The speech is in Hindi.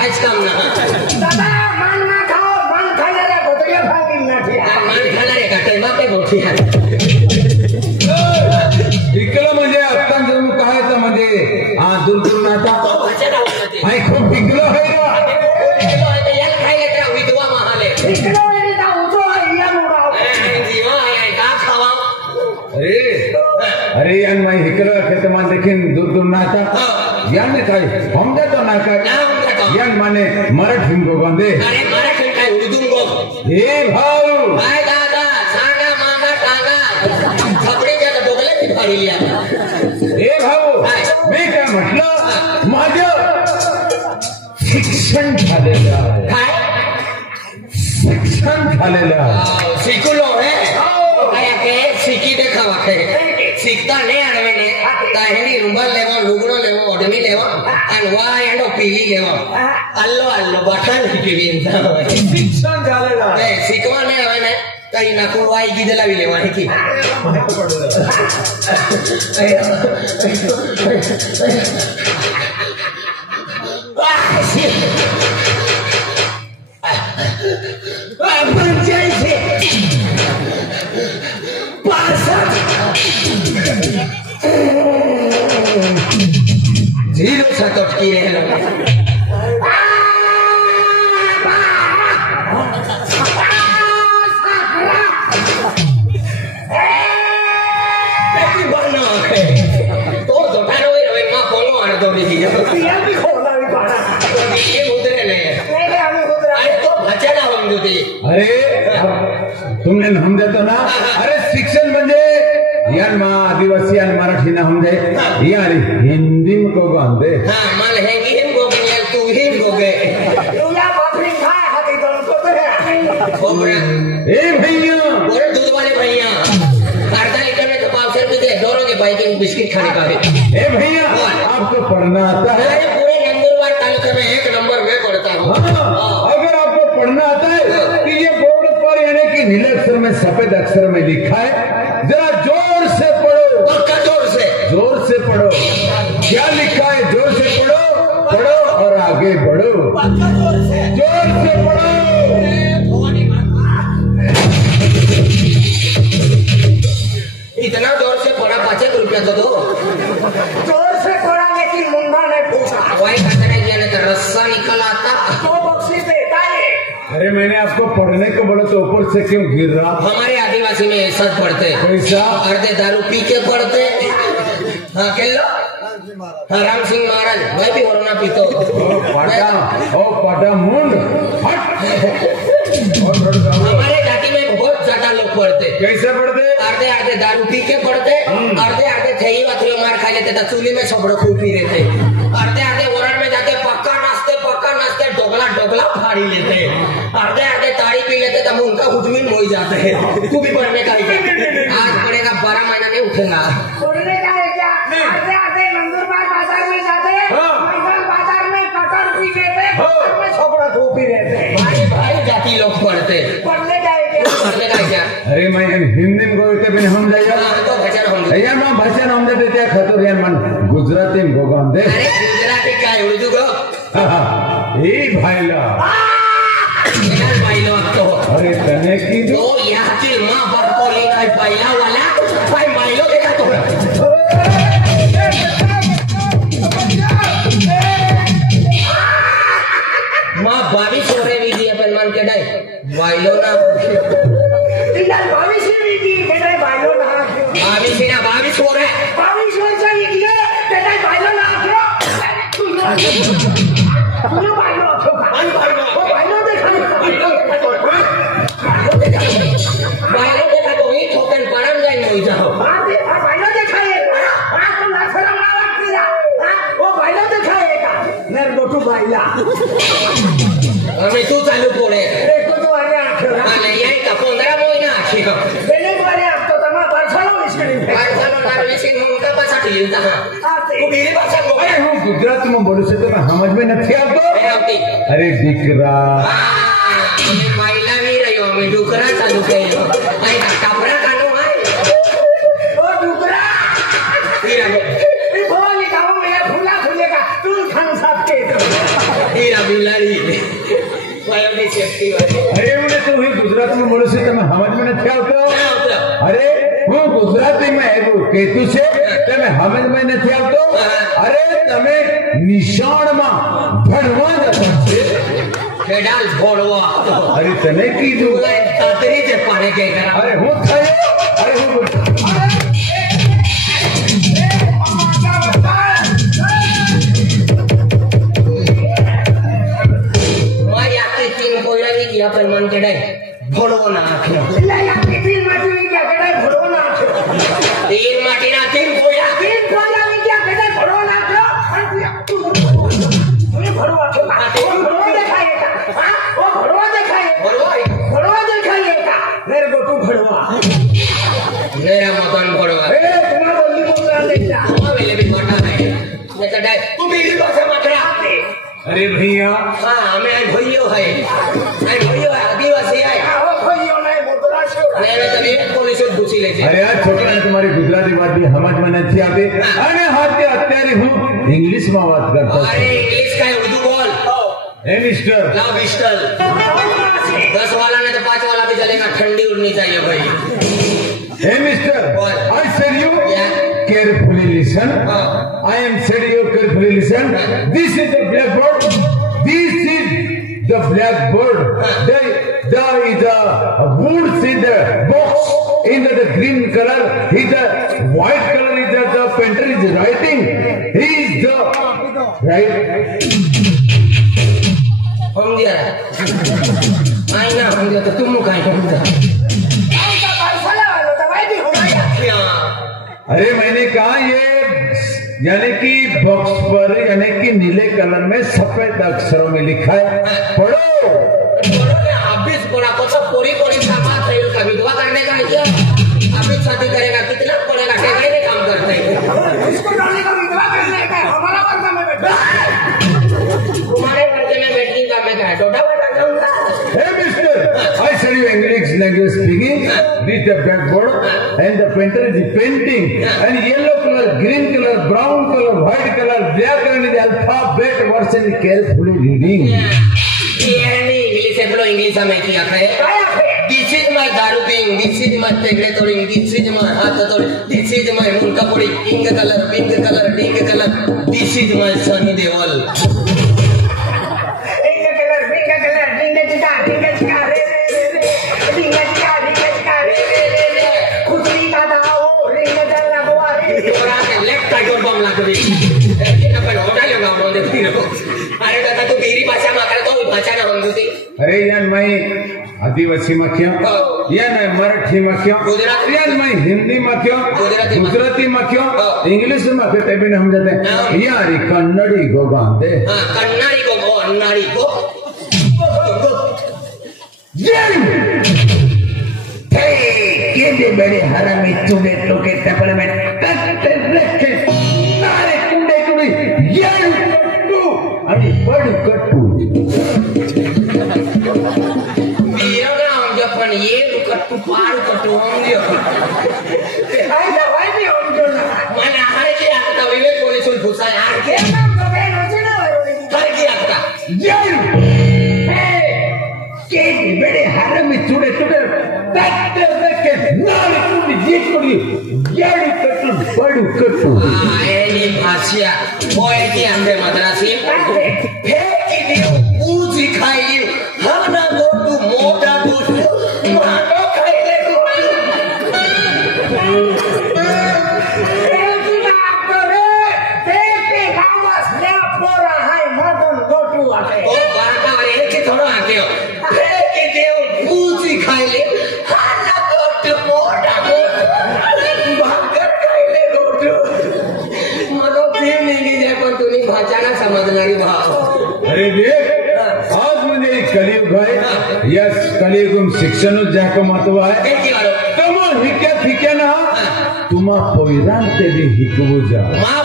काहीच काम ना दादा मान ना खाओ मान खायला गोटल्या भागी नाही मान खाणारे का काही मापे मोठी विकलं म्हणजे अत्तान जणू कायचं म्हणजे हा दूर नाटा भजन आवडते आणि खूप विकलं आहे का याला खायला तर विधवा महाले इकडे वेळी ता उजो या मुडा जीवा आहे का खावा अरे यान मैं हिकरो खेत मान देखिन दूर नाटा यान काय हम दे तो ना काय यान माने मराठी को बंदे अरे मराठी काय उर्दू को ए भाऊ काय दादा सांगा मागा टांगा छपडी त्या डोकले की फाडी लिया ए भाऊ मी काय म्हटलं माझं शिक्षण झालेलं आहे काय शिक्षण झालेलं आहे शिकलो है काय के शिकी देखावा के शिकता नहीं आडवे ने काहेनी रुमाल लेवा लुगड़ो लेवा ओढणी लेवा आणि वा एंडो पीली लेवा अल्लो अल्लो बटन पीली शिक्षण झालेलं आहे शिकवा नाही हवे ने काही नाकूड वाई गिदला बी लेवा की जीरो सतोटकी रहे तो जोटानो वे मां बोलो आने दो दी या भी खोला भी पाना ये उधरे नहीं है नहीं हमें उधर अरे तो भजन हम देते अरे तुमने हम देतो ना अरे शिक्षण म्हणजे यान मा आदिवासी आणि मराठी ना हम दे यार हिंदी में को गांदे हां मान है कि हम गो गया तू ही गो गए तू या बाथरूम खाए हाथी तो को तो है बोले ए भैया बोले दूध वाले भैया आधा लीटर में तो 500 रुपए दे दोनों भाई के बिस्किट खाने का है ए भैया आपको पढ़ना आता है अरे पूरे नंदुरबार तालुके में 1 नंबर में पढ़ता हूँ अगर आपको पढ़ना आता है कि ये बोर्ड पर यानी कि नीले अक्षर में सफेद अक्षर में लिखा है जरा जोर से पढ़ो पक्का जोर से पढ़ो क्या लिखा है जोर से पढ़ो और आगे बढ़ो जोर से पढ़ो इतना जोर से पढ़ा 5 रुपया तो दो जोर से पड़ा लेकिन मुंडा नहीं फूटा वही कहते हैं कि तो रस्सा निकल आता तो बख्शी देता है अरे मैंने आपको पढ़ने को बोला तो ऊपर से क्यों गिर रहा हमारे आदिवासी में ऐसा पढ़ते कैसा अर्धे दारू पी के पढ़ते हाँ खेलो हाँ राम सिंह महाराज मैं भी कोरोना पीता हूँ पाटा मुंड हमारे घाटी में बहुत ज्यादा लोग पढ़ते कैसे पढ़ते अर्धे दारू पी के पढ़ते अर्धे थई बाथरूम मार खा लेते था चूल्हे में सबड़ो खूब पी लेते अर्धे वरण में जाके पक्का नाचते डोगला फाड़ी लेते अर्धे ताड़ी पी लेते तब उनका हुजमिन हो जाते हैं तू भी पढ़ने का ही आज पढ़ेगा 12 महीना नहीं उठेगा पढ़ने का है क्या आधे नंदुरबार बाजार में जाते मंगल बाजार में कटर पी लेते में छोकरा खूब पी लेते भाई जाति लोग पढ़ते पढ़ने का है क्या अरे मैं हिंदी में बोलते बिन हम जाएगा तो भजन हम या मैं भाषण हम देते त्या खतर यान मन गुजराती में गोगान दे अरे गुजराती का उर्दू को ए भाईला भाई लोग तो अरे तने की तो यहाँ की माँ बाप को लेकर पहला वाला भाई भाइयों देखा तो माँ 22 हो रहे भी दिया पर मान के डाय भाइयों ना इधर 22 भी दी बेटा भाइयों ना 22 हो रहे 22 वर्ष ही दिए बेटा भाइयों ना तू भाइयों भाइयों देखा तो ही ठोकन पड़न जाए नहीं जाओ भाइयों दिखाएगा तो नसरम लावत किया वो भाइयों दिखाएगा मेरे गोटू भाईला हमें तू चालू पोड़े देखो तो अरे आखिर नहीं यही का 15 महीना आखिर बेने वाले अब तो तमा परसों स्क्रीन पे उनका पास आती है वो मेरी भाषा को अरे हम गुजराती में बोलू से तो मैं समझ में नहीं आता अरे दिकरा महिला नहीं रही हो मैं डुकरा चालू के कपड़ा कानो है ओ डुकरा हीरा ये बोल निकालो मेरा फूला फूलेगा तू खान साहब के हीरा बिल्ला એટલી વારે અરે મને તો હું ગુજરાતમાં મળું છું તમે સમજ માં નથી આવતો અરે હું ગુજરાતીમાં એવું કહેતું છે તમે સમજમાં નથી આવતો અરે તમે નિશાળમાં ભણવા જતા છે ખેડાલ ભોળવા અરે તને કીધું તાતરી છે પાને કે કરા અરે હું થયો અરે હું अपन मन के डे भोड़ो ना आख्यो એટલે યા ટિફિન માંથી વી ગયા કડાય ભડવો નાખ્યો तीन माटी ना तीन कोया ટિફિન ખોલા વી ગયા કડાય ભડવો નાખ્યો અને તું ભડવો છો ભડવો દેખાય તા હા ઓ ભડવો દેખાય તા મેરે को तू भड़वा मेरा मदन भोड़वा ए तुम्हारा बोली बोल रहा देखा वेले भी माटा है ये तो डे तू मेरी भाषा मत रहा अरे भैया हां हमें भइयो है आदिवासी है ओ भइयो नहीं मुद्रा से અને તમે પોલીસ ઘૂસી લે છે અરે આ છોકરાને તમારી ગુજરાતી વાત બી સમજમાં નથી આવતી અને હાથે અત્યારે હું ઇંગ્લિશમાં વાત કરતો છું अरे इंग्लिश का उर्दू बोल હે મિસ્ટર ला पिस्टल 10 वाला नहीं तो 5 वाला भी चलेगा ठंडी उड़नी चाहिए भाई Hey mister, What? I said you Yeah. carefully listen. I am said you carefully listen. This is the blackboard. This is the blackboard. There is a wood in the box in the green color. Is the white color is the painter is writing. He is the right. हम दिया आई ना हम दिया तो तुम काहे हम दिया का पार्सल वाला दवाई भी हो गया क्या अरे मैंने कहा ये यानी कि बॉक्स पर यानी कि नीले कलर में सफेद अक्षरों में लिखा है पढ़ो अभी बड़ा कुछ पूरी पूरी बात है का विधवा करने का है क्या अभी शादी करेगा कितना पड़ेगा ठेके में काम करते हैं इसको डालने का विधवा करने का है, हमारा वर्ग में बैठा तुम्हारे वर्ग में बैठने का मैं क्या टोटा बटा दूंगा Hey mister, I said you English language speaking. This the blackboard and the painter is painting and yellow color, green color, brown color, white color, black color is alphabet version carefully reading. ये नहीं इंग्लिश है तो इंग्लिश में क्या है This is my दारू पिंग, this is my तेगड़े तोड़ी, this is my हाथ तोड़ी, this is my मुंडका पोड़ी, पिंक कलर, टिंक colour, this is my Sunny Deol. अरे यार मैं आदिवासी में क्यों या मैं मराठी में क्यों गुजराती यार मैं हिंदी में क्यों गुजराती में क्यों इंग्लिश में क्यों तभी नहीं हम जाते यार कन्नड़ी को गाते कन्नड़ी को के बड़े हरामी चुने तो के टपड़ में टकते रखे नारे कुंडे कुंडे यार कट्टू अरे बड़ कट्टू पण ये कट्टू पार कट्टू होंगे दवाई भी हो जो ना मन आहार के आता वेले पोलीस घुसा यार के कर की आता यार के बड़े हरामी चुने चुने टकते रखे नारे कुंडे ये कुंडे यार कट्टू बड़ कट्टू एनी भाषा बोए की हमरे मद्रासी फेंकी दियो पूजी खाई हम ना गो तू मोटा दोस्त मानो खाई ले तू ओ बाता रे के थोड़ा आके हो फेंकी दियो पूजी खाई ले हम ना गो तू मोटा दोस्त भाकर खाई ले गो तू मनो फिर नहीं जाए पर तूने भाषा ना समझणारी भाव अरे देख आज म्हणजे कलियुग आहे या कलियुग शिक्षण ज्याको महत्व आहे तुम हिक्या फिक्या ना तुम्हा पोईरांते बी हिकवू जा माँ